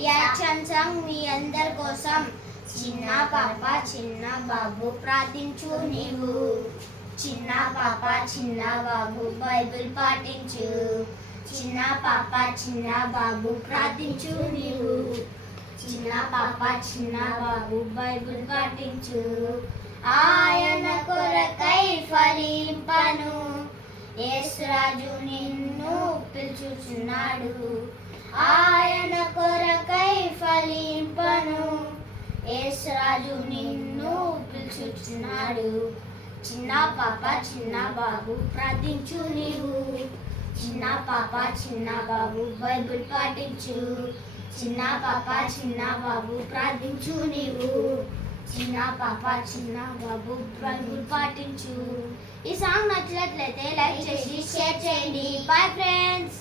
ఈ action song మీ అందరి కోసం. చిన్న పాప చిన్న బాబు ప్రార్థించు నీవు, చిన్న పాప చిన్న బాబు బైబిల్ పాటించు, చిన్న పాప చిన్న బాబు ప్రార్థించు నీవు, చిన్న పాప చిన్న బాబు బైబిల్ పాటించు. ఆయన కొరకై ఫలింపను యేసురాజు నిన్ను పిలుచుచున్నాడు, ఆయన కొరకై ఫలింపను యేసురాజు నిన్ను పిలుచుచున్నాడు. చిన్న పాప చిన్న బాబు ప్రార్థించు నీవు, చిన్న పాప చిన్న బాబు బైబిల్ పాటించు, చిన్న పాప చిన్న బాబు ప్రార్థించు నీవు, చిన్న పాప చిన్న బాబు బైబిల్ పాటించు. ఈ సాంగ్ నచ్చినట్లయితే లైక్ చేసి షేర్ చేయండి. Bye friends.